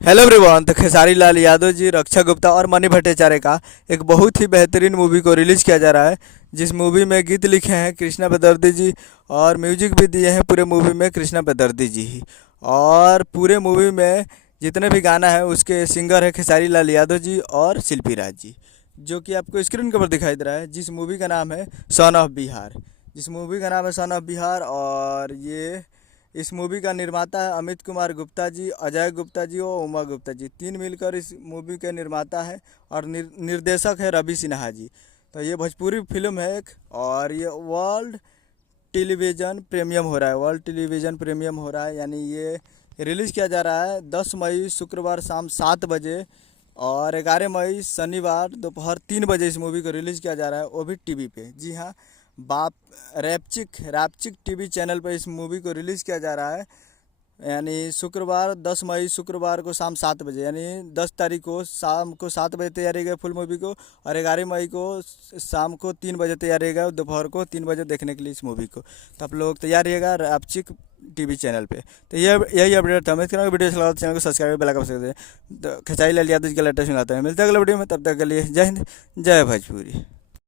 Hello everyone. तो खेसारी लाल यादव जी, रक्षा गुप्ता और मणि भट्टाचार्य का एक बहुत ही बेहतरीन मूवी को रिलीज़ किया जा रहा है, जिस मूवी में गीत लिखे हैं कृष्णा बेदर्दी जी और म्यूजिक भी दिए हैं पूरे मूवी में कृष्णा बेदर्दी जी ही। और पूरे मूवी में जितने भी गाना है उसके सिंगर है खेसारी लाल यादव जी और शिल्पी राज जी, जो कि आपको स्क्रीन के ऊपर दिखाई दे रहा है। जिस मूवी का नाम है सन ऑफ बिहार। जिस मूवी का नाम है सन ऑफ बिहार। और ये इस मूवी का निर्माता है अमित कुमार गुप्ता जी, अजय गुप्ता जी और उमा गुप्ता जी, तीन मिलकर इस मूवी के निर्माता है। और निर्देशक है रवि सिन्हा जी। तो ये भोजपुरी फिल्म है एक, और ये वर्ल्ड टेलीविज़न प्रीमियम हो रहा है। वर्ल्ड टेलीविज़न प्रीमियम हो रहा है, यानी ये रिलीज़ किया जा रहा है 10 मई शुक्रवार शाम 7 बजे, और 11 मई शनिवार दोपहर 3 बजे इस मूवी को रिलीज़ किया जा रहा है, वो भी टीवी पे। जी हाँ, बाप रैपचिक रैपचिक टीवी चैनल पर इस मूवी को रिलीज़ किया जा रहा है। यानी शुक्रवार 10 मई शुक्रवार को शाम 7 बजे, यानी 10 तारीख को शाम को 7 बजे तैयार रहेगा फुल मूवी को। और 11 मई को शाम को 3 बजे तैयार रहेगा, दोपहर को 3 बजे देखने के लिए इस मूवी को। तो आप लोग तैयार रहिएगा रैपचिक टीवी चैनल पे। तो ये यही अपडेट था। मैं इसके वीडियो चला चैनल को सब्सक्राइब बेल आइकन कर सकते हैं। तो खेसारी लाल यादव जी का लेटेस्ट मिलाते हैं। मिलते हैं अगले वीडियो में, तब तक के लिए जय हिंद, जय भोजपुरी।